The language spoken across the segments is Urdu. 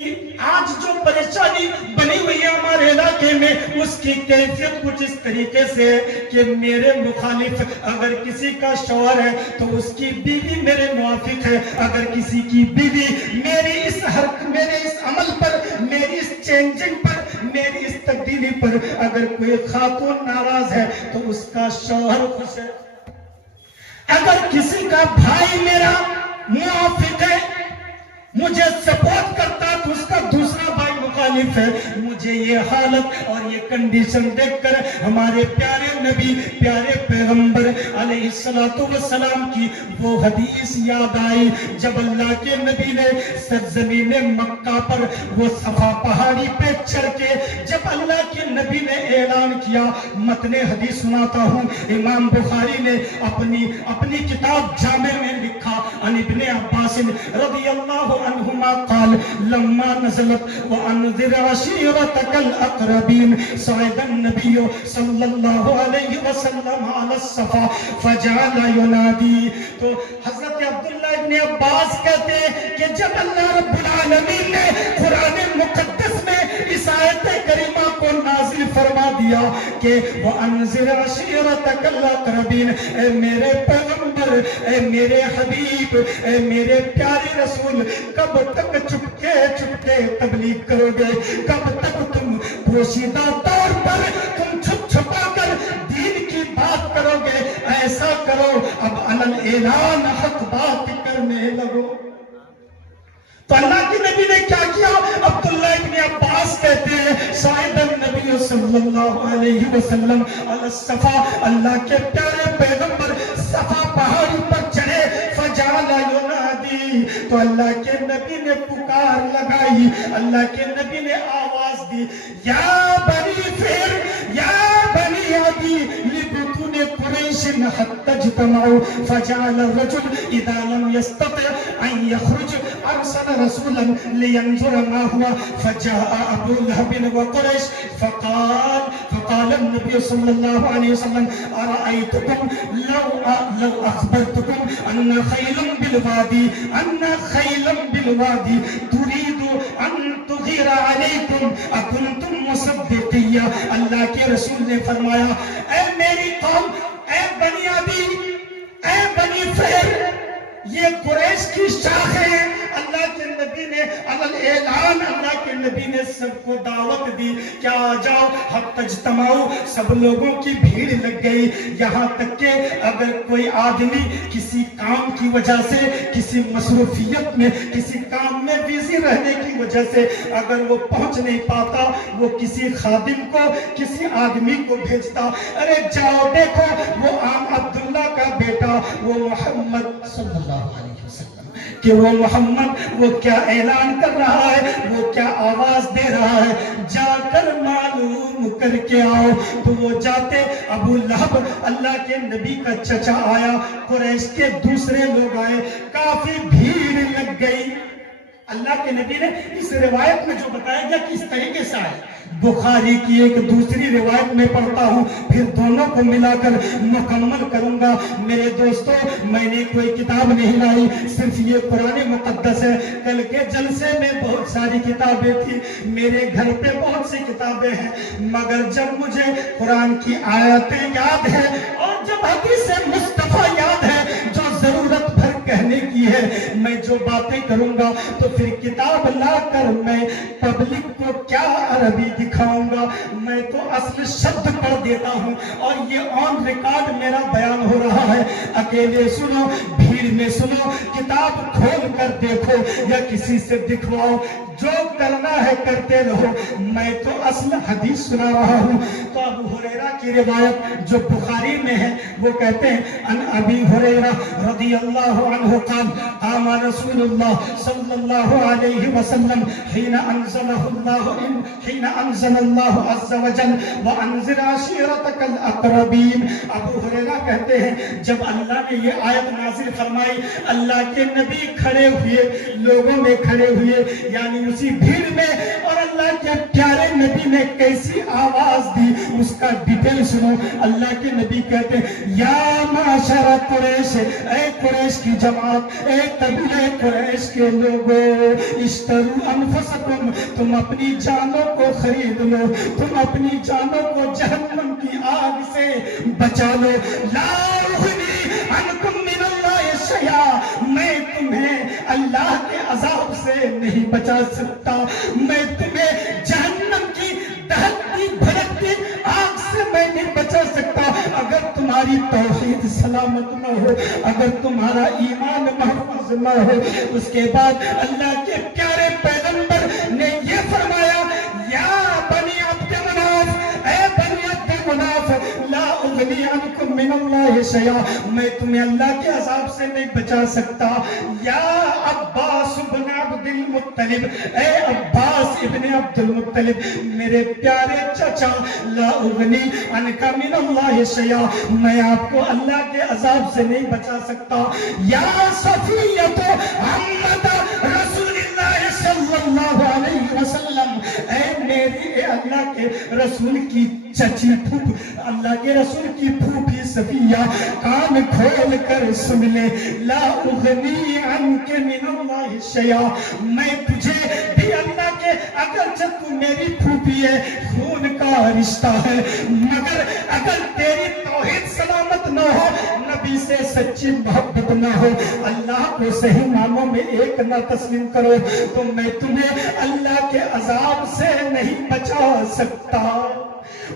آج جو پریشانی بنی ہوئی ہے ہمارے علاقے میں، اس کی کیفیت کچھ اس طریقے سے ہے کہ میرے مخالف اگر کسی کا شوہر ہے تو اس کی بیوی میرے موافق ہے، اگر کسی کی بیوی میری اس حرکت، میرے اس عمل پر، میری اس چینجنگ پر، میری اس تبدیلی پر اگر کوئی خاتون ناراض ہے تو اس کا شوہر خوش ہے۔ اگر کسی کا بھائی میرا موافق ہے، مجھے سپورٹ کرتا تو اس کا دوسرا بھائی مخالف ہے۔ مجھے یہ حالت اور یہ کنڈیشن دیکھ کر ہمارے پیارے نبی، پیارے پیغمبر علیہ السلام کی وہ حدیث یاد آئی جب اللہ کے نبی نے سرزمین مکہ پر وہ صفا پہاڑی پہ چڑھ کے جب اللہ کے نبی نے اعلان کیا۔ متن حدیث سناتا ہوں، امام بخاری نے اپنی کتاب جامع میں لکھا، عن ابن عباس رضی اللہ عنہما قال لما نزلت وانذر عشيرتك الاقربين صعد النبي صلی اللہ علیہ وسلم على الصفا فجعل ينادي۔ تو حضرت عبداللہ ابن عباس کہتے ہیں کہ جب اللہ رب العالمین نے قرآن مقدس میں اس آیت کریمہ کو نازل فرما دیا کہ وانذر عشيرتك الاقربين، اے میرے پیغمبر، اے میرے حبیب، اے میرے پیارے رسول، کب تک چپکے چپکے تبلیغ کرو گے؟ کب تک تم پوشیدہ طور پر تم چھپ چھپا کر دین کی بات کرو گے؟ ایسا کرو، اب علن اعلان حق بات کرنے لگو۔ تو اللہ کے نبی نے کیا کیا؟ عبداللہ ابن عباس کہتے ہیں صعد النبی صلی اللہ علیہ وسلم علی الصفا، اللہ کے پیارے پیغمبر صفا پہاڑی پر چڑھے، فجعل ینادی، تو اللہ کے نبی نے پکار لگائی، اللہ کے نبی نے آواز دی، یا بنی فہر، یا بنی عدی لبطون قریش حتی اجتمعوا، فجعل الرجل اذا لم يستطع ان يخرج ارسل رسولا لينظر ما هو، فجاء ابو لهب وقريش فقال النبي صلى الله عليه وسلم ارايتكم لو اخبرتكم ان خيلا بالوادي تريد ان تغير عليكم اكنتم مصدقيا۔ اللہ کے رسول نے فرمایا، اے میری قوم، اے بنی عدی، اے بنی فہر، یہ قریش کی شاخ ہے۔ اللہ کے نبی نے اعلان، اللہ کے نبی نے سب کو دعوت دی کہ آ جاؤ، حتی اجتماعو، سب لوگوں کی بھیڑ لگ گئی، یہاں تک کہ اگر کوئی آدمی کسی کام کی وجہ سے، کسی مصروفیت میں، کسی کام میں بیزی رہنے کی وجہ سے اگر وہ پہنچ نہیں پاتا، وہ کسی خادم کو، کسی آدمی کو بھیجتا، ارے جاؤ دیکھو وہ عبداللہ کا بیٹا، وہ محمد صلی اللہ علیہ وسلم، کہ وہ محمد وہ کیا اعلان کر رہا ہے، وہ کیا آواز دے رہا ہے، جا کر معلوم کر کے آؤ۔ تو وہ جاتے، ابو لہب اللہ کے نبی کا چچا آیا، قریش کے دوسرے لوگ آئے، کافی بھیڑ لگ گئی۔ اللہ کے نبی نے اس روایت میں جو بتایا گیا کہ اس طریقے سے آئے، بخاری کی ایک دوسری روایت میں پڑھتا ہوں، پھر دونوں کو ملا کر مکمل کروں گا۔ میرے دوستو، میں نے کوئی کتاب نہیں لائی، صرف یہ قرآن مقدس ہے۔ کل کے جلسے میں بہت ساری کتابیں تھی، میرے گھر پہ بہت سی کتابیں ہیں، مگر جب مجھے قرآن کی آیتیں یاد ہیں اور جب حدیث مصطفیٰ یاد ہے جو ضرورت بھر کہنے کی ہے، میں جو باتیں کروں گا تو پھر کتاب لا کر میں پبلک کو کیا عربی دکھاؤں گا؟ میں تو اصل شبد پڑھ دیتا ہوں اور یہ آن ریکارڈ میرا بیان ہو رہا ہے۔ اکیلے سنو، بھیڑ میں سنو، کتاب کھول کر دیکھو یا کسی سے دکھواؤ، جو کرنا ہے کرتے رہو، میں تو اصل حدیث سنا رہا ہوں۔ تو ابو ہریرہ کی روایت جو بخاری میں ہے وہ کہتے ہیں، ان ابی ہریرہ رضی اللہ عنہ قال قام رسول اللہ صلی اللہ علیہ وسلم حين انزل اللہ عز وجل وانذر عشیرتک الاقربین۔ ابو ہریرہ کہتے ہیں جب اللہ نے یہ آیت نازل فرمائی، اللہ کے نبی کھڑے ہوئے، لوگوں میں کھڑے ہوئے، یعنی اسی بھیڑ میں، اور اللہ کے پیارے نبی نے کیسی آواز دی اس کا ڈیٹیل سنو۔ اللہ کے نبی کہتے ہیں یا معاشر قریش، اے قریش کی جماعت، اے قبیلہ قریش کے لوگوں، اشتروا انفسکم، تم اپنی جانوں کو خرید لو، تم اپنی جانوں کو جہنم کی آگ سے بچا لو۔ لا اغنی عنکم من اللہ شیئا، میں تمہیں اللہ کے عذاب سے نہیں بچا سکتا، میں تمہیں جہنم کی دہکتی بھڑکتی آگ سے میں نہیں بچا سکتا اگر تمہاری توحید سلامت نہ ہو، اگر تمہارا ایمان محفوظ نہ ہو۔ اس کے بعد اللہ کے پیارے پیغمبر نے یہ فرمایا یا بنی عبد مناف، اے بنی عبد مناف، لا اغنی عنکم من اللہ شیئا، میں تمہیں اللہ کے عذاب سے نہیں بچا سکتا۔ یا عباس ابن عبد المطلب، اے عباس ابن عبد المطلب، میرے پیارے چچا، لا اغنی عنک من اللہ شیئا، میں آپ کو اللہ کے عذاب سے نہیں بچا سکتا۔ یا صفیۃ عمۃ رسول اللہ صلی اللہ علیہ وسلم، اے میری اے اللہ کے رسول کی چچی پھوپ، اللہ کے رسول کی پھوپھی صفیہ، کان کھول کر سن لے، لا اغنی عنک من اللہ شیئا، میں تجھے بھی اللہ کے، اگرچہ تو میری پھوپھی ہے، خون کا رشتہ ہے، مگر اگر تیری توحید سلامت نہ ہو، نبی سے سچی محبت نہ ہو، اللہ کو صحیح معنوں میں ایک نہ تسلیم کرو، تو میں تمہیں اللہ کے عذاب سے نہیں بچا سکتا۔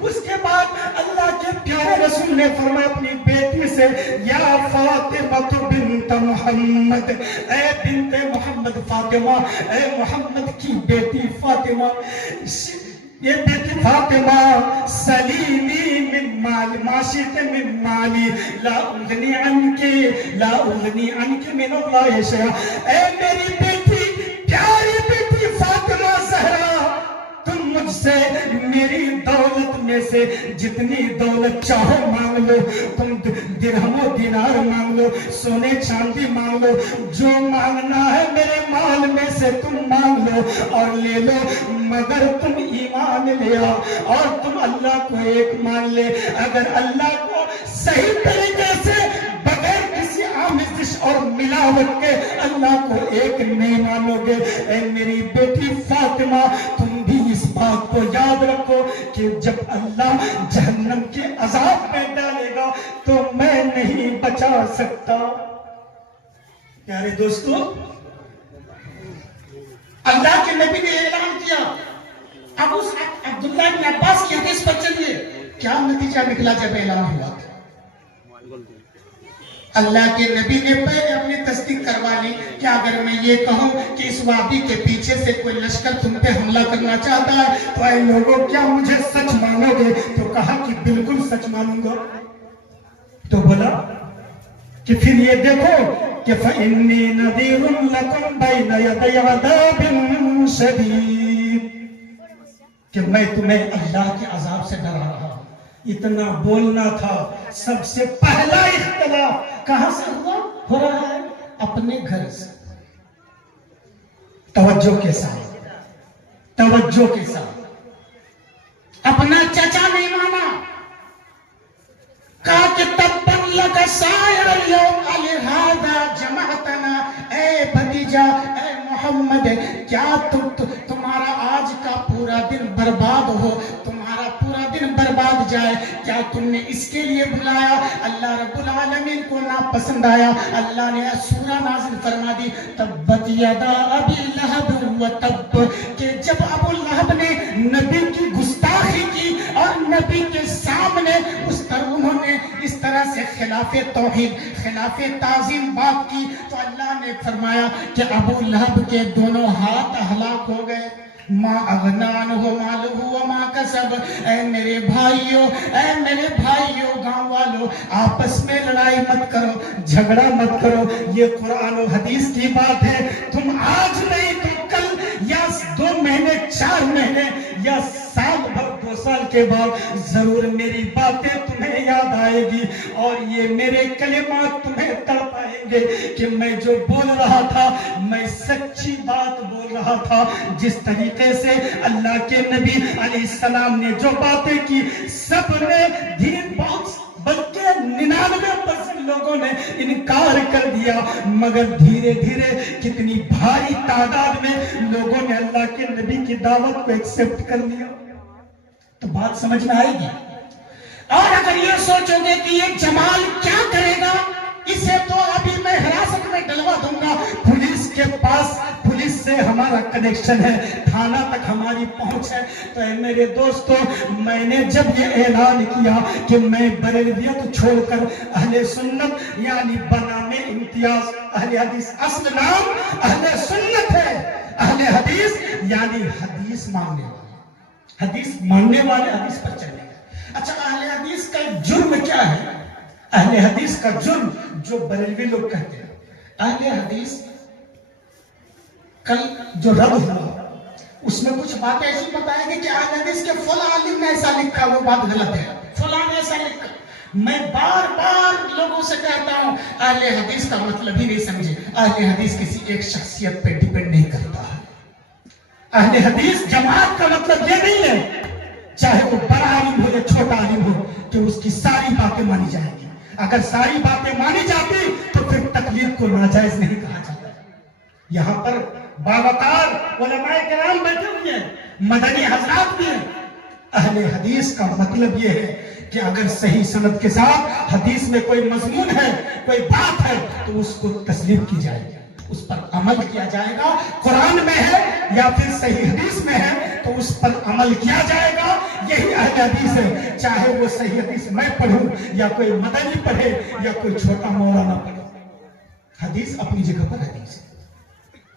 اس کے بعد اللہ کے پیارے رسول نے فرمایا اپنی بیٹی سے یا فاطمہ بنت محمد، اے بنت محمد فاطمہ، اے محمد کی بیٹی فاطمہ، یہ بیٹی فاطمہ، سلیمی من مال، معاشیت من مالی، لا اغنی عنکی، لا اغنی عنکی من اللہ شیئا، اے میری بیٹی، پیاری بیٹی فاطمہ زہرا، تم مجھ سے میری دولت میں سے جتنی دولت چاہو مانگ لو، تم درہم و دینار مانگ لو، سونے چاندی مانگ لو، جو مانگنا ہے میرے مال میں سے تم مانگ لو اور لے لو، مگر تم ایمان لے آؤ اور تم اللہ کو ایک مان لے۔ اگر اللہ کو صحیح طریقے سے بغیر کسی آمیزش اور ملاوٹ کے اللہ کو ایک نہیں مانو گے، اے میری بیٹی فاطمہ، تم بھی اس بات کو یاد رکھو کہ جب اللہ جہنم کے عذاب میں ڈالے گا تو میں نہیں بچا سکتا۔ پیارے دوستو، اللہ کے نبی نے اعلان کیا، اب اس عبداللہ بن عباس کی حدیث پر چلیے کیا نتیجہ نکلا جب اعلان ہوا تھا۔ اللہ کے نبی نے پہلے اپنی تصدیق کروا لی کہ اگر میں یہ کہوں کہ اس وادی کے پیچھے سے کوئی لشکر تم پہ حملہ کرنا چاہتا ہے تو اے لوگوں کیا مجھے سچ مانو گے؟ تو کہا کہ بالکل سچ مانوں گا۔ تو بولا کہ پھر یہ دیکھو کہ فَإِنِّي نَذِيرٌ لَكُمْ بَيْنَ يَدَيْ عَذَابٍ شَدِيدٍ، کہ میں تمہیں اللہ کے عذاب سے ڈرا رہا ہوں۔ اتنا بولنا تھا۔ سب سے پہلا اختلاف کہاں سے ہو رہا ہے؟ اپنے گھر سے۔ توجہ کے ساتھ، توجہ کے ساتھ، اپنا چچا نہیں مانا، کہا کہ تبًّا لَكَ سَائِرَ الْيَوْمِ لِهَذَا جَمَعْتَنَا، اے بھتیجا، اے محمد، کیا تمہارا آج کا پورا دن برباد ہو، تمہارا پورا دن برباد جائے، کیا تم نے اس کے لیے بلایا؟ اللہ رب العالمین کو ناپسند آیا، اللہ نے سورہ نازل فرما دی تبت یدا ابی لہب و تب، کہ جب ابو لہب نے نبی کی گستاخی کی اور نبی کے سامنے انہوں نے اس طرح سے خلاف توحید، خلاف تعظیم بات کی، تو اللہ نے فرمایا کہ ابو لہب کے دونوں ہاتھ ہلاک ہو گئے۔ ما اغنا عنہ مالہ وما کسب، اے میرے بھائیوں، اے میرے بھائیوں، گاؤں والوں، آپس میں لڑائی مت کرو، جھگڑا مت کرو، یہ قرآن و حدیث کی بات ہے۔ تم آج نہیں تو کل، یا 2 مہینے 4 مہینے یا سال بھر 2 سال کے بعد ضرور میری باتیں تمہیں یاد آئے گی اور یہ میرے کلمات تمہیں تڑپائیں گے کہ میں جو بول رہا تھا میں سچی بات بول رہا تھا. جس طریقے سے اللہ کے نبی علیہ السلام نے جو باتیں کی سب نے دین بہت بلکہ 99% لوگوں نے انکار کر دیا, مگر دھیرے دھیرے کتنی بھاری تعداد میں لوگوں نے اللہ کے نبی کی دعوت کو ایکسپٹ کر لیا. تو بات سمجھ میں آئے گی. اور اگر یہ سوچو گے کہ یہ جمال کیا کرے گا, اسے تو ابھی میں حراست میں ڈلوا دوں گا, پولیس کے پاس پولیس سے ہمارا کنیکشن ہے, تھانہ تک ہماری پہنچ ہے. تو اے میرے دوستو, میں نے جب یہ اعلان کیا کہ میں بریلویت چھوڑ کر اہل سنت یعنی بنام امتیاز, اہل حدیث اصل نام اہل سنت ہے, اہل حدیث یعنی حدیث ماننے والے, حدیث ماننے والے, حدیث پر چلنے والے. اچھا, اہل حدیث کا جرم کیا ہے؟ اہل حدیث کا جرم جو بریلوی لوگ کہتے ہیں, اہل حدیث کل جو رد ہوا اس میں کچھ باتیں ایسی بتائیں گے کہ اہل حدیث کے فلاں عالم نے ایسا لکھا, وہ بات غلط ہے, فلاں نے ایسا لکھا. میں بار بار لوگوں سے کہتا ہوں اہل حدیث کا مطلب ہی نہیں سمجھے. اہل حدیث کسی ایک شخصیت پہ ڈیپینڈ نہیں کرتا. اہل حدیث جماعت کا مطلب یہ نہیں ہے چاہے وہ بڑا عالم ہو یا چھوٹا عالم ہو کہ اس کی ساری باتیں مانی جائیں گی. اگر ساری باتیں مانی جاتی تو پھر تقلید کو ناجائز نہیں کہا جاتا. یہاں پر باوقار علماء کرام بیٹھے ہوئے ہیں, مدنی حضرات بھی ہیں. اہل حدیث کا مطلب یہ ہے کہ اگر صحیح سند کے ساتھ حدیث میں کوئی مضمون ہے, کوئی بات ہے, تو اس کو تسلیم کی جائے گی, اس پر عمل کیا جائے گا. قرآن میں ہے یا پھر صحیح حدیث میں ہے تو اس پر عمل کیا جائے گا. یہی اہل حدیث ہے, چاہے وہ صحیح حدیث میں پڑھوں یا کوئی مدنی پڑھے یا کوئی چھوٹا مولانا پڑھے. حدیث اپنی جگہ پر حدیث ہے,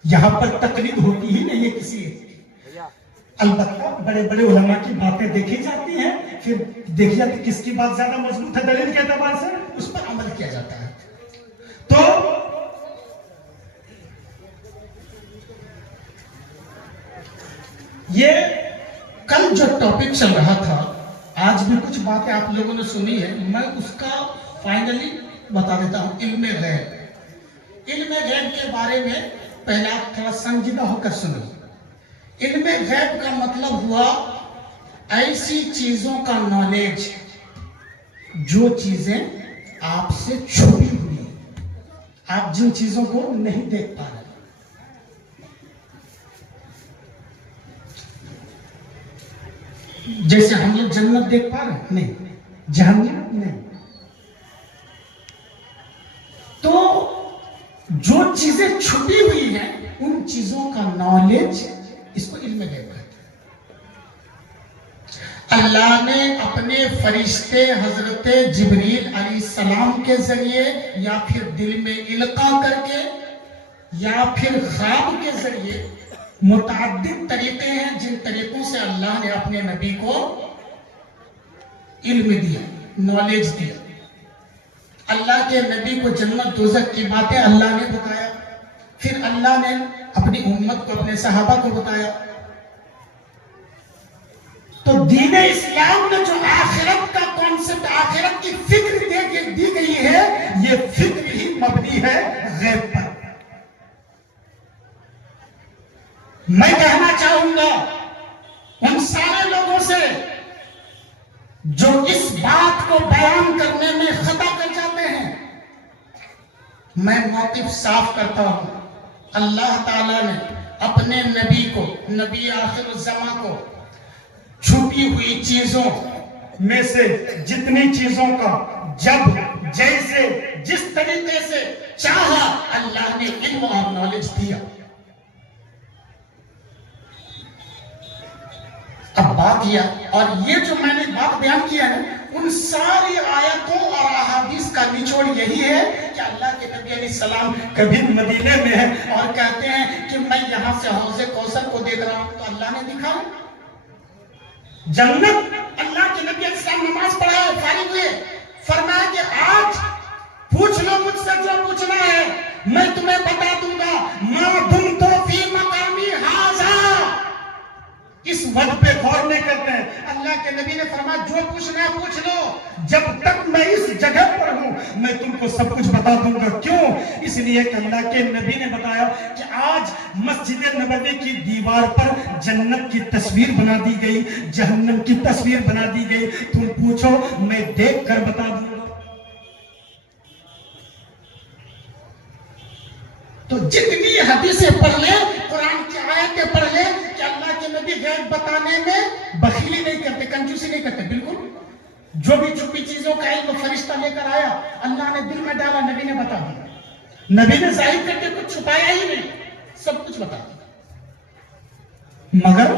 یہاں پر تقلید ہوتی ہی نہیں ہے کسی ایک. البتہ بڑے بڑے علماء کی باتیں دیکھی جاتی ہیں, پھر دیکھی جاتی کس کی بات زیادہ مضبوط ہے دلیل کے اعتبار سے, اس پر عمل کیا جاتا ہے. تو یہ کل جو ٹاپک چل رہا تھا, آج بھی کچھ باتیں آپ لوگوں نے سنی ہے, میں اس کا فائنلی بتا دیتا ہوں. علم غیب, علم غیب کے بارے میں پہلے آپ تھوڑا سنجیدہ ہو کر سنو. علم غیب کا مطلب ہوا ایسی چیزوں کا نالج جو چیزیں آپ سے چھپی ہوئی ہیں, آپ جن چیزوں کو نہیں دیکھ پا رہے. جیسے ہم لوگ جنت دیکھ پا رہے ہیں, نہیں, جہنم نہیں. تو جو چیزیں چھپی ہوئی ہیں ان چیزوں کا نالج, اس کو علم غیب کہتے ہیں. اللہ نے اپنے فرشتے حضرت جبریل علیہ السلام کے ذریعے یا پھر دل میں القاء کر کے یا پھر خواب کے ذریعے, متعدد طریقے ہیں جن طریقوں سے اللہ نے اپنے نبی کو علم دیا, نالج دیا. اللہ کے نبی کو جنت دوزخ کی باتیں اللہ نے بتایا, پھر اللہ نے اپنی امت کو, اپنے صحابہ کو بتایا. تو دین اسلام میں جو آخرت کا کانسیپٹ, آخرت کی فکر دی گئی ہے, یہ فکر ہی مبنی ہے غیب پر. میں کہنا چاہوں گا ان سارے لوگوں سے جو اس بات کو بیان کرنے میں خطا کر جاتے ہیں, میں موقف صاف کرتا ہوں. اللہ تعالیٰ نے اپنے نبی کو, نبی آخر الزمان کو, چھپی ہوئی چیزوں میں سے جتنی چیزوں کا جب جیسے جس طریقے سے چاہا اللہ نے علم اور نالج دیا. اب بات یہ, اور یہ جو میں نے بات بیان کیا ہے, ان ساری آیتوں اور احادیث کا نچوڑ یہی ہے کہ اللہ کے نبی علیہ السلام کبھی مدینے میں ہیں اور کہتے ہیں کہ میں یہاں سے حوض کوثر کو دیکھ رہا ہوں, تو اللہ نے دکھا جنت. اللہ کے نبی علیہ السلام نماز پڑھائے, فارغ ہوئے, فرمایا کہ آج پوچھ لو مجھ سے جو پوچھنا ہے, میں تمہیں بتا دوں گا. ما دمت فی مقامی ھذا, اس وقت پہ غور نہیں کرتے ہیں. اللہ کے نبی نے فرمایا جو پوچھنا ہے پوچھ لو، جب تک میں اس جگہ پر ہوں میں تم کو سب کچھ بتا دوں گا. کیوں؟ اس لیے کہ اللہ کے نبی نے بتایا کہ آج مسجد نبوی کی دیوار پر جنت کی تصویر بنا دی گئی، جہنم کی تصویر بنا دی گئی. تم پوچھو میں دیکھ کر بتا دوں گا. تو جتنی حدیثیں پڑھ لیں، قرآن کی آیتیں پڑھ لیں کہ اللہ کے نبی غیب بتانے میں بخیلی نہیں کرتے، کنجوسی نہیں کرتے. بالکل جو بھی چھپی چیزوں کا علم فرشتہ لے کر آیا اللہ نے دل میں ڈالا، نبی نے بتا دیا. نبی نے ظاہر کر کے کچھ چھپایا ہی نہیں، سب کچھ بتا دیا. مگر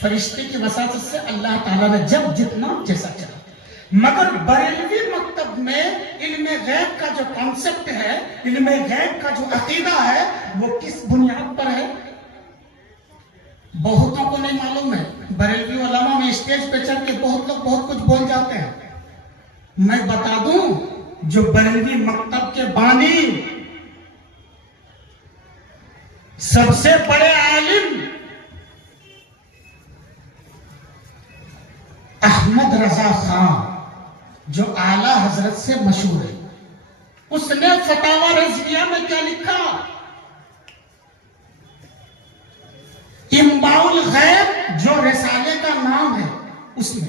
فرشتے کی وساطت سے اللہ تعالیٰ نے جب جتنا جیسا چاہا. مگر بریلوی مکتب میں علم غیب کا جو کانسیپٹ ہے، علم غیب کا جو عقیدہ ہے، وہ کس بنیاد پر ہے بہتوں کو نہیں معلوم ہے. بریلوی علماء میں اسٹیج پہ چڑھ کے بہت لوگ بہت کچھ بول جاتے ہیں. میں بتا دوں جو بریلوی مکتب کے بانی سب سے بڑے عالم احمد رضا خان جو اعلیٰ حضرت سے مشہور ہے، اس نے فتاوی رضویہ میں کیا لکھا؟ انباء الغیب جو رسالے کا نام ہے اس میں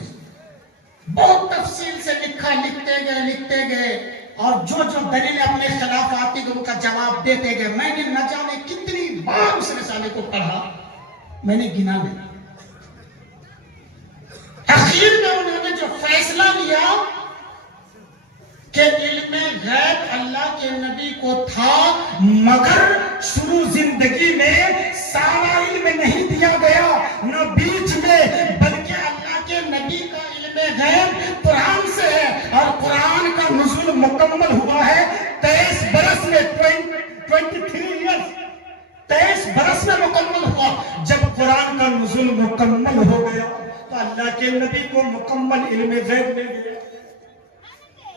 بہت تفصیل سے لکھا. لکھتے گئے اور جو دلیل اپنے خلاف آتی ان کا جواب دیتے گئے. میں نے نہ جانے کتنی بار اس رسالے کو پڑھا، میں نے گنا نہیں. اخیر میں انہوں نے جو فیصلہ لیا کہ علم غیب اللہ کے نبی کو تھا، مگر شروع زندگی میں سارا علم نہیں دیا گیا، نہ بیچ میں، بلکہ اللہ کے نبی کا علم غیب قرآن سے ہے. اور قرآن کا نزول مکمل ہوا ہے 23 برس میں، 23 ایئرس 23 برس میں مکمل ہوا. جب قرآن کا نزول مکمل ہو گیا تو اللہ کے نبی کو مکمل علم غیب مل گیا.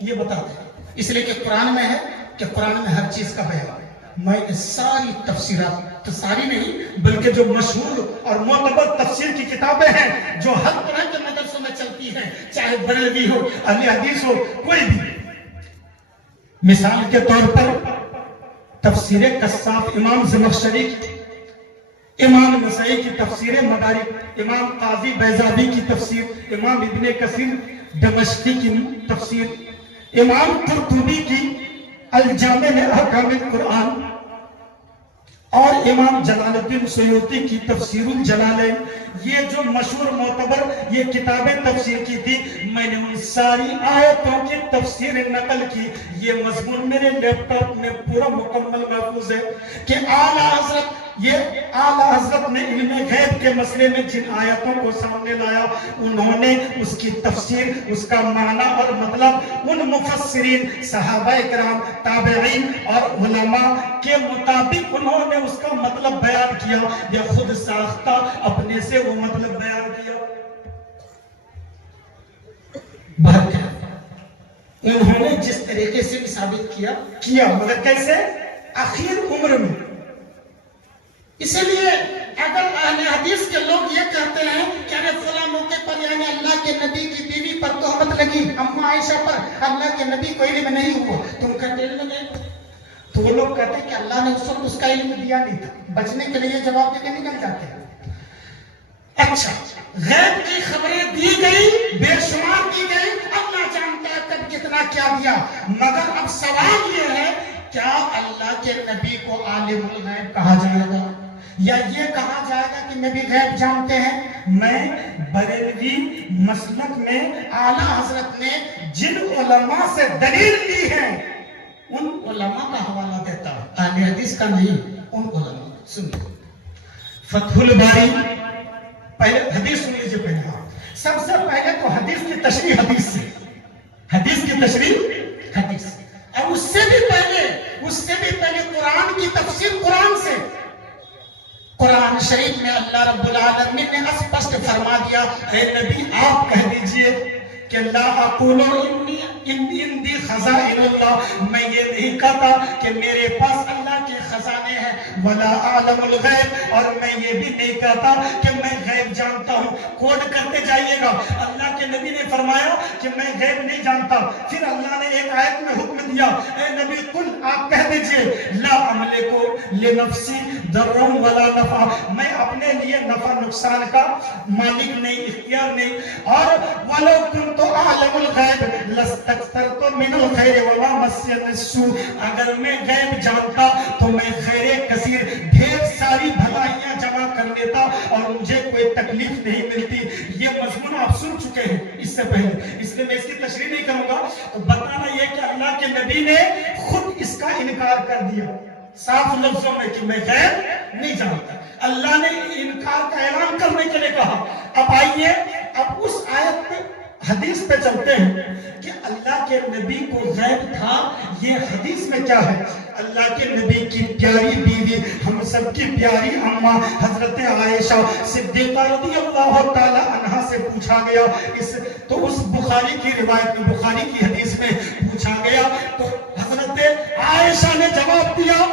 یہ بتاتے ہیں اس لیے کہ قرآن میں ہے کہ قرآن میں ہر چیز کا بیان ہے. میں ساری تفسیرات، ساری نہیں بلکہ جو مشہور اور معتبر تفسیر کی کتابیں ہیں جو ہر طرح کے مدرسوں میں چلتی ہیں، چاہے بریلوی ہو، اہل حدیث ہو، کوئی بھی. مثال کے طور پر تفسیر کشاف امام زمخشری کی، امام نسائی کی تفسیر مدارک، امام قاضی بیضاوی کی تفسیر، امام ابن کثیر دمشقی کی تفسیر، امام قرطبی کی الجامع لأحکام القرآن، اور امام جلال الدین سیوطی کی تفسیر الجلالین. یہ جو مشہور معتبر یہ کتابیں تفسیر کی تھی، میں نے ان ساری آیتوں کی تفسیر نقل کی. یہ مضمون میرے لیپ ٹاپ میں پورا مکمل محفوظ ہے کہ اعلیٰ حضرت نے علم غیب کے مسئلے میں جن آیتوں کو سامنے لایا، انہوں نے اس کی تفسیر، اس کا معنی اور مطلب ان مفسرین، صحابہ کرام، تابعین اور علماء کے مطابق انہوں نے اس کا مطلب بیان کیا، یا خود ساختہ اپنے سے وہ مطلب بیان کیا. انہوں نے جس طریقے سے بھی ثابت کیا مگر کیسے؟ آخر عمر میں. اسی لیے اگر اہل حدیث کے لوگ یہ کہتے ہیں کہ ارے فلاں موقع پر یعنی اللہ کے نبی کی بیوی پر تہمت لگی، اما عائشہ پر، اللہ کے نبی کو علم نہیں ہوا، تم کہتے علم نہیں. تو وہ لوگ کہتے ہیں کہ اللہ نے اس وقت اس کا علم دیا نہیں تھا. بچنے کے لیے جواب دے کے نکل جاتے ہیں. اچھا، غیب کی خبریں دی گئی، بے شمار دی گئی، اللہ جانتا ہے کب کتنا کیا دیا. مگر اب سوال یہ ہے کیا اللہ کے نبی کو عالم الغیب کہا جائے گا، یا یہ کہا جائے گا کہ نبی غیب جانتے ہیں؟ میں بریلوی مسلک میں اعلیٰ حضرت نے جن علماء سے دلیل لی ہے ان علماء کا حوالہ دیتا ہوں، اہل حدیث کا نہیں. ان علماء سنیے فتح الباری، پہلے حدیث سن لیجیے. پہلے سب سے پہلے تو حدیث کی تشریح حدیث سے، حدیث کی تشریح حدیث سے، اور اس سے بھی پہلے قرآن کی تفسیر قرآن سے. قرآن شریف میں اللہ رب العالمین نے اسپشٹ فرما دیا، اے نبی آپ کہہ دیجئے کہ لا اقول اندی خزائن اللہ، میں یہ نہیں کہتا کہ میرے پاس اللہ کے خزانے ہیں، ولا اعلم الغیب، اور میں یہ بھی نہیں کہتا کہ میں غیب جانتا ہوں. کوڈ کرتے جائیے گا. اللہ کے نبی نے فرمایا کہ میں غیب نہیں جانتا. پھر اللہ نے ایک آیت میں حکم دیا, اے نبی کل آپ کہہ دیجئے لا املکو لنفسی ضرا ولا نفع, میں اپنے لیے نفع نقصان کا مالک نہیں, اختیار نہیں. اور ولو کنت اعلم الغیب لاستكثرت من الخير وما مسني السوء, اگر میں غیب جانتا تو میں خیر کثیر ڈھیر ساری بھلائیاں جمع کر لیتا اور مجھے کوئی تکلیف نہیں ملتی. یہ مضمون آپ سن چکے ہیں اس سے پہلے, اس لیے میں اس کی تشریح نہیں کروں گا. تو بتانا یہ کہ اللہ کے نبی نے خود اس کا انکار کر دیا صاف لفظوں میں کہ میں غیب نہیں جانتا. اللہ نے انکار کا اعلان کرنے کے لیے کہا. اب آئیے اب اس آیت پہ حدیث پہ چلتے ہیں کہ اللہ کے نبی کو غیب تھا. یہ حدیث میں کیا ہے؟ اللہ کے نبی کی پیاری بیوی, ہم سب کی پیاری اماں حضرت عائشہ صدیقہ رضی اللہ تعالی عنہا سے پوچھا گیا. تو اس بخاری کی روایت میں, بخاری کی حدیث میں پوچھا گیا تو حضرت عائشہ نے جواب دیا.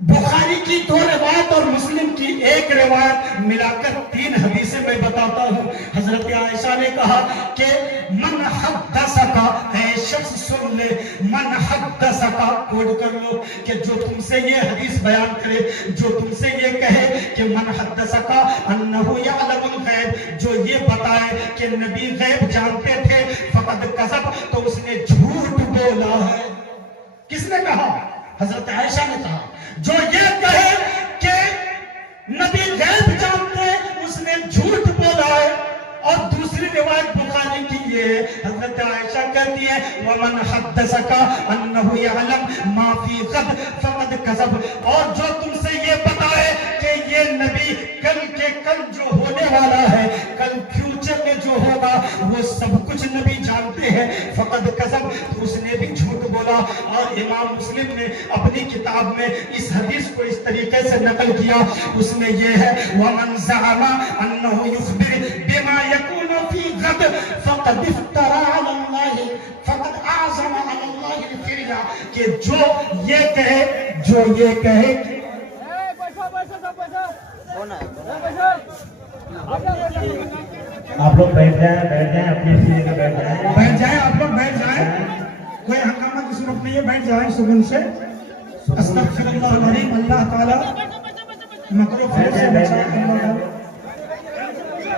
بخاری کی 2 روایت اور مسلم کی 1 روایت ملا کر 3 حدیثیں میں بتاتا ہوں. حضرت عائشہ نے کہا کہ من حدثک, اے شخص سن لے, من حدثک, کوڈ کر لو, کہ جو تم سے یہ حدیث بیان کرے, جو تم سے یہ کہے کہ من حدثک انہ یعلم الغیب, جو یہ بتائے کہ نبی غیب جانتے تھے, فقد کذب, تو اس نے جھوٹ بولا ہے. کس نے کہا؟ حضرت عائشہ نے کہا. جو یہ کہے کہ نبی غیب جانتے ہیں اس نے جھوٹ بولا ہے. اور دوسری روایت بخاری کی یہ حضرت عائشہ کہتی ہے وَمَنْ حَدَّثَكَ أَنَّهُ يَعْلَمْ مَا فِي غَدْ فَقَدْ كَذَبَ, اور جو تم سے یہ بتائے کہ یہ نبی کل کے کل جو ہونے والا ہے, کل فیوچر میں جو ہوگا وہ سب کچھ نبی جانتے ہیں, فقد کذب, تو اس نے بھی جھوٹ بولا. اور امام مسلم نے اپنی کتاب میں اس حدیث کو اس طریقے سے نقل کیا. اس میں یہ ہے وَمَنْ زَعَمَ أَنَّهُ يُخْبِرُ بِمَا يَكُونُ فِي غَدْ فَقَدْ اِفْتَرَى عَلَى اللَّهِ فَقَدْ أَعْزَمَ عَلَى اللَّهِ الْفِرْيَةَ, کہ جو یہ کہے آپ لوگ بیٹھ جائیں اپنی جگہ بیٹھ جائیں, آپ لوگ بیٹھ جائیں, کوئی ہنگامہ کی صورت نہیں ہے, بیٹھ جائیں سکون سے. استغفر اللہ العظیم, اللہ تعالی مکر و فریب سے بچائے.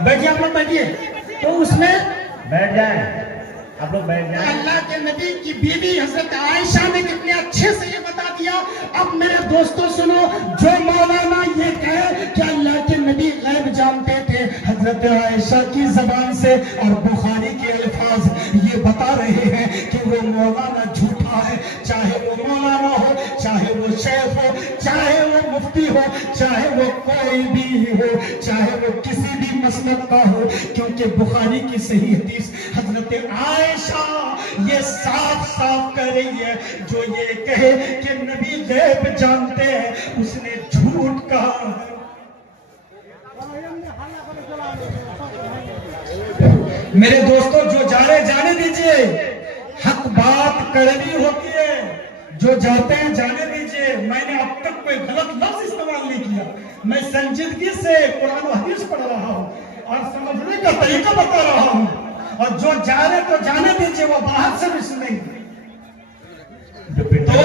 بیٹھیے آپ لوگ, بیٹھیے. تو اس میں بیٹھ جائیں, آپ لوگ بیٹھ جائیں. اللہ کے نبی کی بیوی حضرت عائشہ نے کتنے اچھے سے یہ بتا دیا. اب میرے دوستو سنو, جو مولانا یہ کہے کہ اللہ کے نبی غیب جانتے تھے حضرت عائشہ کی زبان سے, اور بخاری کے الفاظ یہ بتا رہے ہیں کہ وہ مولانا جھوٹا ہے, چاہے وہ مولانا ہو, چاہے وہ شیخ ہو, چاہے وہ مفتی ہو, چاہے وہ کوئی بھی ہو, چاہے وہ کسی بھی مسلک کا ہو, کیونکہ بخاری کی صحیح حدیث حضرت عائشہ یہ صاف صاف کہہ رہی ہے, جو یہ کہے کہ نبی غیب جانتے ہیں اس نے جھوٹ کہا ہے. میرے دوستو, جو جانے دیجئے, حق بات کڑوی ہوتی ہے, جو جاتے ہیں جانے دیجئے. میں نے اب تک کوئی غلط لفظ استعمال نہیں کیا, میں سنجیدگی سے قرآن و حدیث پڑھ رہا ہوں اور سمجھنے کا طریقہ بتا رہا ہوں. اور جو جا رہے تو جانے دیجئے, وہ باہر سے بھی سنیں گے. تو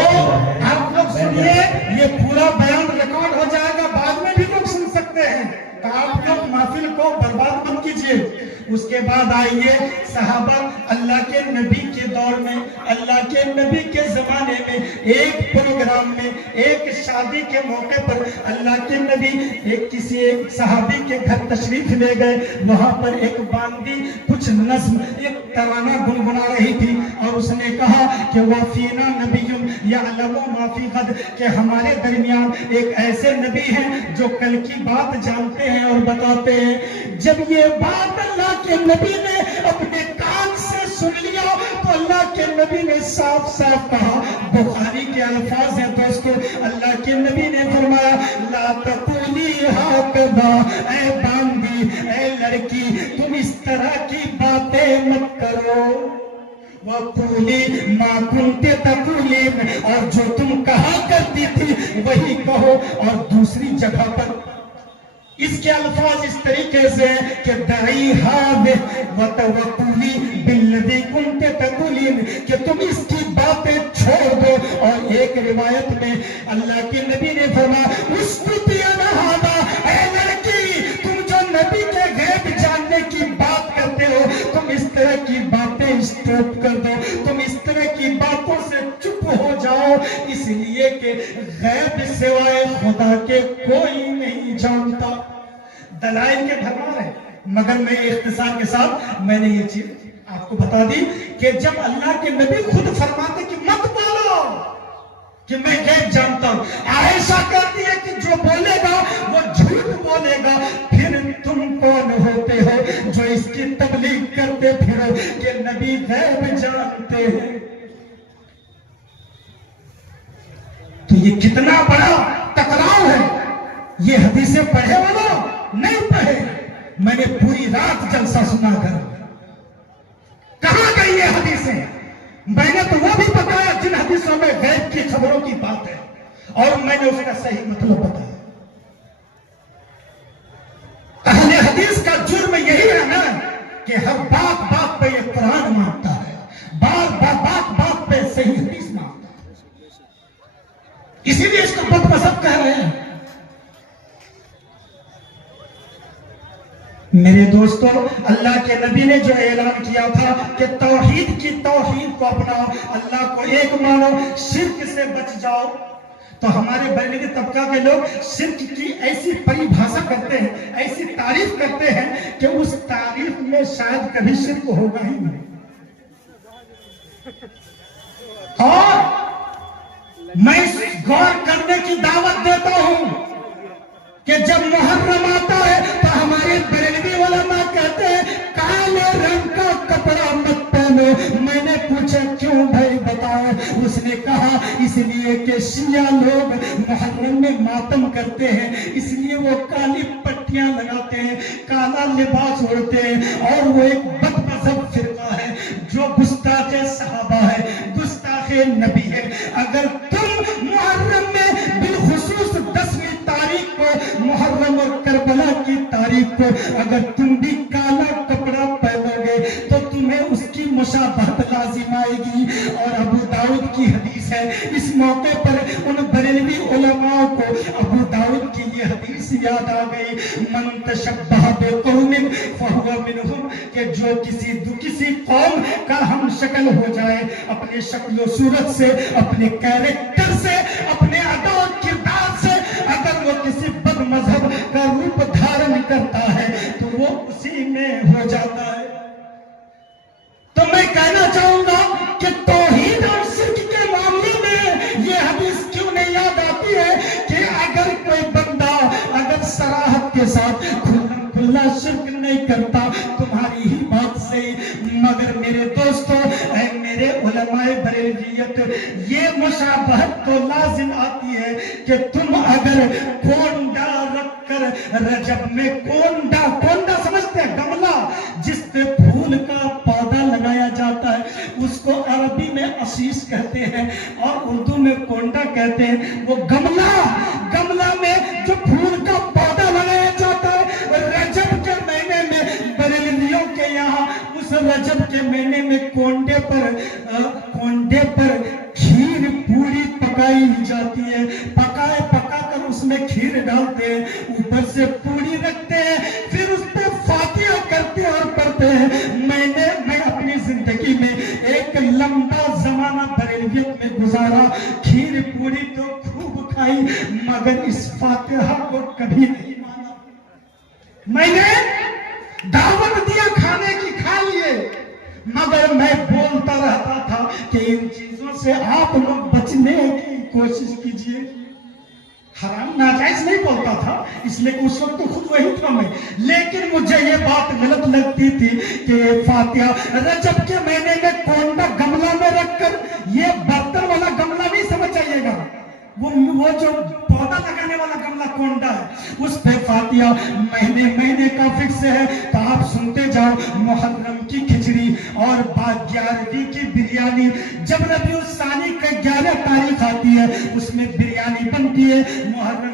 آپ لوگ سنیے, یہ پورا بیان ریکارڈ ہو جائے گا, بعد میں بھی لوگ سن سکتے ہیں. آپ لوگ محفل کو برباد مت کیجیے. اس کے بعد آئیے صحابہ اللہ کے نبی کے دور میں, اللہ کے نبی کے زمانے میں ایک پروگرام میں, ایک شادی کے موقع پر اللہ کے نبی کسی ایک صحابی کے گھر تشریف لے گئے. وہاں پر ایک باندی کچھ نظم, ایک ترانہ گنگنا رہی تھی, اور اس نے کہا کہ وَفِينَا نَبِيٌّ يَعْلَمُ مَا فِي غَدٍ, کہ ہمارے درمیان ایک ایسے نبی ہیں جو کل کی بات جانتے ہیں اور بتاتے ہیں. جب یہ بات اللہ کے نبی نے اپنے کان سے سن لیا تو اللہ کے نبی نے صاف صاف کہا. بخاری کے الفاظ ہیں دوستو, اللہ کے نبی نے فرمایا لا تقولی ہاکذا, اے باندی, اے لڑکی, تم اس طرح کی باتیں مت کرو. وَقُولِي مَا كُنْتِ تَقُولِينَ, اور جو تم کہا کرتی تھی وہی کہو. اور دوسری جگہ پر اس کے الفاظ اس طریقے سے کہ دعی ہاذ وتوکلی بالذی کنت تقولین، کہ تم اس کی باتیں چھوڑ دو. اور ایک روایت میں اللہ کے نبی نے فرمایا اسکتی عن ھذا، اے لڑکی تم جو نبی کے غیب جاننے کی بات کرتے ہو، تم اس طرح کی باتیں اسٹاپ کر دو، تم اس طرح کی باتوں سے چپ ہو جاؤ، اس لیے کہ غیب سوائے خدا کے کوئی نہیں جانتا. دلائل کے بھرمار ہے، مگر میں اختصار کے ساتھ میں نے یہ چیز آپ کو بتا دی کہ جب اللہ کے نبی خود فرماتے کہ مت بولو کہ میں غیب جانتا ہوں، عائشہ کہتی ہے کہ جو بولے گا وہ جھوٹ بولے گا، پھر تم کون ہوتے ہو جو اس کی تبلیغ کرتے پھرو کہ نبی غیب جانتے ہیں. تو یہ کتنا بڑا ٹکراؤ ہے. یہ حدیثیں پڑھے والو نہیں پڑھے، میں نے پوری رات جلسہ سنا کر کہاں گئی یہ حدیثیں. میں نے تو وہ بھی بتایا جن حدیثوں میں غیب کی خبروں کی بات ہے، اور میں نے اس کا صحیح مطلب بتایا. اہل حدیث کا جرم یہی ہے نا کہ ہر بات بات پہ یہ قرآن مانتا ہے، بات بات پہ صحیح حدیث مانتا ہے، اسی لیے اس کو بد مذہب کہہ رہے ہیں. میرے دوستو، اللہ کے نبی نے جو اعلان کیا تھا کہ توحید کو اپناؤ، اللہ کو ایک مانو، شرک سے بچ جاؤ. تو ہمارے بریلوی طبقہ کے لوگ شرک کی ایسی پریبھاشا کرتے ہیں، ایسی تعریف کرتے ہیں کہ اس تعریف میں شاید کبھی شرک ہوگا ہی نہیں. اور میں غور کرنے کی دعوت دیتا ہوں کہ جب محرم آتا ہے تو ہمارے بریلوی علماء کہتے ہیں کالے رنگ کا کپڑا مت پہنو. میں نے پوچھا کیوں بھائی بتاؤ؟ اس نے کہا اس لیے کہ شیعہ لوگ محرم میں ماتم کرتے ہیں، اس لیے وہ کالی پٹیاں لگاتے ہیں، کالا لباس اوڑھتے ہیں، اور وہ ایک بد مذہب فرقہ ہے جو گستاخ صحابہ ہے، گستاخ نبی ہے. اگر تم محرم میں بالخصوص 10ویں تاریخ کو، محرم اور کربلا کی تاریخ کو اگر تم بھی کالا کپڑا پہنو گے تو تمہیں اس کی مشابہت لازم آئے گی. اور ابو داؤد کی حدیث ہے، اس موقع پر ان بریلوی علماء کو ابو داؤد کی یہ حدیث یاد آ گئی، من تشبہ بقوم فہو منہم، کہ جو کسی قوم کا ہم شکل ہو جائے، اپنے شکل و صورت سے، اپنے کیریکٹر سے، اپنے ادا و کردار سے اگر وہ کسی بد مذہب کا روپ دھارن کرتا ہے تو وہ اسی میں ہو جاتا ہے. تو میں کہنا چاہوں گا کہ توحید اور شرک کے معاملے میں یہ حدیث کیوں نہیں یاد آتی ہے کہ اگر کوئی بندہ اگر صراحت کے ساتھ کھلا شرک نہیں کرتا تمہاری ہی بات سے. مگر میرے دوستو، اے میرے علماء بریلویت، یہ مشابہت تو لازم آتی ہے کہ تم اگر کونڈا رکھ کر رجب میں کونڈا سمجھتے ہیں گملہ جس پہ پھول کا پودا لگایا جاتا ہے، اس کو عربی میں عصیص کہتے ہیں اور اردو میں کونڈا کہتے ہیں. وہ گملہ میں جو پھول کا پودا لگایا جاتا ہے رجب کے مہینے میں، بریلویوں کے یہاں اس رجب کے مہینے میں کونڈے پر کھیر پوری پکائی جاتی ہے. پکا کر اس میں کھیر ڈالتے ہیں، اوپر سے پوری رکھتے ہیں، پھر اس پہ فاتحہ کرتے ہیں اور پڑھتے ہیں. میں اپنی زندگی میں ایک لمبا زمانہ بریلویت میں گزارا، کھیر پوری تو خوب کھائی مگر اس فاتحہ کو کبھی نہیں مانا. میں نے دعوت دیا کھانے کی، کھا لیے، مگر میں بولتا رہتا تھا کہ ان چیزوں سے آپ لوگ بچنے کی کوشش کیجئے. حرام ناجائز نہیں بولتا تھا، اس لیے کہ اس وقت تو خود وہی تھا میں، لیکن مجھے یہ بات غلط لگتی تھی کہ فاتحہ رجب کے مہینے میں کونڈا گملہ میں رکھ کر، یہ برتن والا گملہ نہیں سمجھ جائیے گا، وہ جو پودا لگانے والا گملہ کونڈا ہے اس پہ فاتحہ مہینے کا فکس ہے. تو آپ سنتے جاؤ، محرم کی کھچڑی اور 11ویں کی بریانی، جب ربیع الثانی کا 11 تاریخ آتی ہے اس میں بریانی بنتی ہے. محرم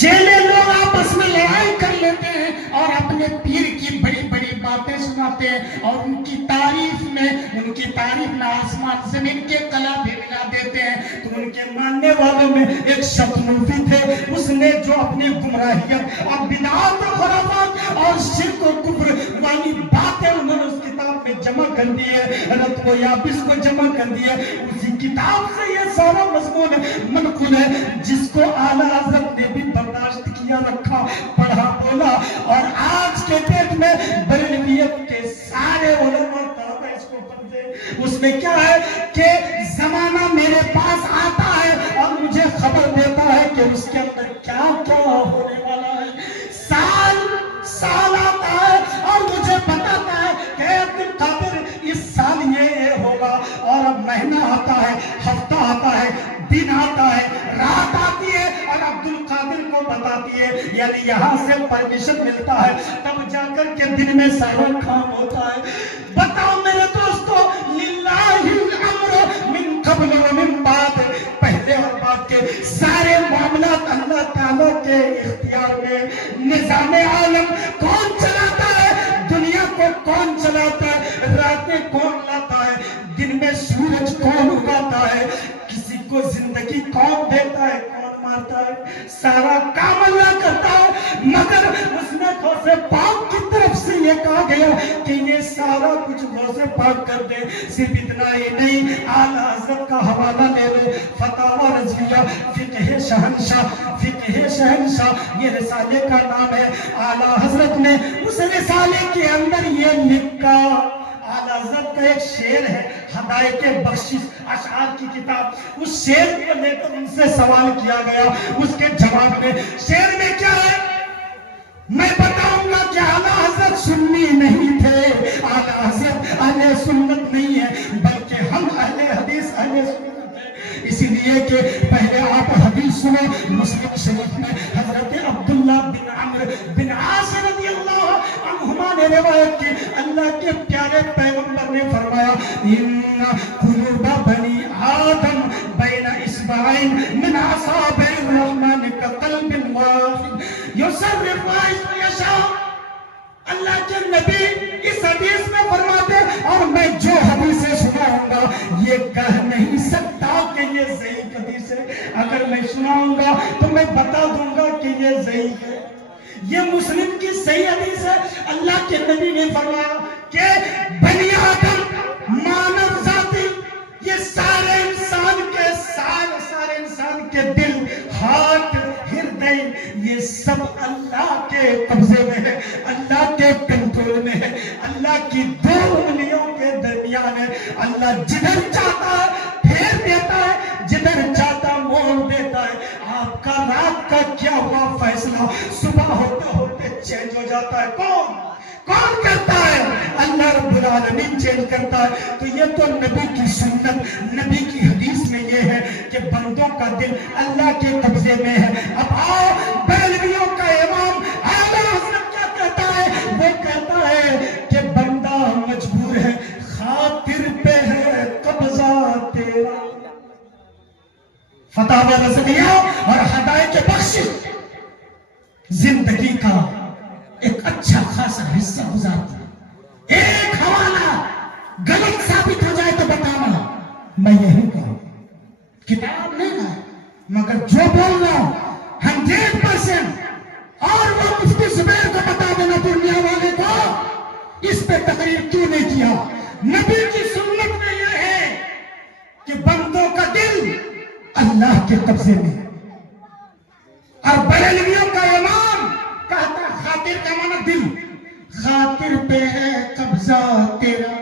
چیلے لوگ آپس میں لڑائی کر لیتے ہیں اور اپنے پیر کی بڑی بڑی باتیں سناتے ہیں اور ان کی تعریف میں آسمان زمین کے کلا بھی ملا دیتے ہیں. تو ان کے ماننے والوں میں ایک شتنوفی تھے, اس نے جو اپنی گمراہیت اور بدعات و خرافات اور شرک و کفر والی باتیں انہوں نے اس کتاب میں جمع کر دی ہے, رت و یابس کو جمع کر دی ہے. اسی کتاب سے یہ سارا مضمون منقول ہے جس کو اعلیٰ حضرت نے بھی برداشت کیا, رکھا, پڑھا, بولا. اور آج کے ڈیٹ میں بریلویت کے سارے علماء طلبہ اس کو پڑھتے. اس میں کیا ہے کہ زمانہ میرے پاس آتا ہے اور مجھے خبر دیتا ہے کہ اس کے اندر کیا کیا ہونے والا ہے. سال آتا ہے اور مجھے بتاتا ہے کہ عبد القادر اس سال یہ ہوگا, اور اب مہینہ آتا ہے, ہفتہ آتا ہے, دن آتا ہے, رات آتی ہے اور عبد القادر کو بتاتی ہے, یعنی یہاں سے پرمیشن ملتا ہے تب جا کر کے دن میں سارا کام ہوتا ہے. بتاؤ میرے دوستو, للہ الامر من قبل و من بعد, پہلے اور بعد کے سارے معاملات اللہ تعالیٰ کے اختیار میں. نظام عالم کون چلاتا ہے, دنیا کو کون چلاتا ہے, راتیں کون لاتا ہے, دن میں سورج کون اگاتا ہے, کسی کو زندگی کون دیتا ہے, کون مارتا ہے, سارا کام اللہ کرتا ہے. مگر اس نے غوث پاک کی طرف سے یہ کہا گیا کہ یہ سارا کچھ غوث پاک کر دے. صرف اتنا ہی نہیں, اعلیٰ حضرت کا حوالہ لے لو, فتاوی رضویہ, فقہ شہنشاہ, یہ رسالے کا نام ہے. اعلیٰ حضرت نے اس رسالے کے اندر یہ لکھا. اعلیٰ حضرت کا ایک شعر ہے, ہدایت بخشش اشعار کی کتاب, اس شعر کو لے کر ان سے سوال کیا گیا. اس کے جواب میں شعر میں کیا ہے, میں بتاؤں گا کہ اعلیٰ حضرت سنی نہیں تھے, اعلیٰ حضرت اہل سنت نہیں ہے, بلکہ ہم اہل حدیث اہل سنت ہیں. اسی لیے کہ پہلے آپ حدیث سنو. مسلم شریف میں حضرت عبداللہ بن عمرو بن عاص رضی اللہ عنہما نے روایت کی, اللہ کے پیارے پیغمبر نے فرمایا, ان قلوب بنی آدم بین اصبعین من اصابع الرحمن کقلب واحد یصرف ما یشاء. اللہ کے نبی اس حدیث میں فرماتے, اور میں جو حدیثیں سناؤں گا یہ کہہ نہیں سکتا کہ یہ ضعیف حدیث ہے. اگر میں سناؤں گا تو میں بتا دوں گا کہ یہ ضعیف ہے. یہ مسلم کی صحیح حدیث ہے. اللہ کے نبی نے فرمایا کہ بنی آدم, مانو ذاتی, یہ سارے انسان کے دل, ہاتھ, ہردے, یہ سب اللہ کے قبضے میں ہے, اللہ کے کنٹرول میں ہے, اللہ کی دو انگلیوں کے درمیان ہے. اللہ جدھر چاہتا ہے پھیر دیتا ہے, جدھر چاہتا موڑ دیتا ہے. آپ کا رات کا کیا ہوا فیصلہ صبح ہوتے ہوتے چینج ہو جاتا ہے. کون کرتا ہے؟ اللہ رب العالمین چینج کرتا ہے. تو یہ تو نبی کی سنت, نبی کی حدیث میں یہ ہے کہ بندوں کا دل اللہ کے قبضے میں ہے. اب آؤ, بریلویوں کا امام اعلیٰ حضرت کیا کہتا ہے, وہ کہتا ہے کہ بندہ مجبور ہے, خاطر پہ ہے قبضہ تیرا. فتاوی رضویہ اور ہدایت بخشش زندگی کا ایک اچھا خاصا حصہ گزارتا ہے. ایک حوالہ غلط ثابت ہو جائے تو بتانا, میں یہی کہوں, کتاب نہیں ہے مگر جو بول رہا ہوں 100%, اور وہ مفتی زبیر کو بتا دینا دنیا والے کو, اس پہ تقریر کیوں نہیں کیا. نبی کی سنت میں یہ ہے کہ بندوں کا دل اللہ کے قبضے میں, اور بریلویوں کا امام کہتا خاطر کا معنی دل, خاطر پہ ہے قبضہ تیرا.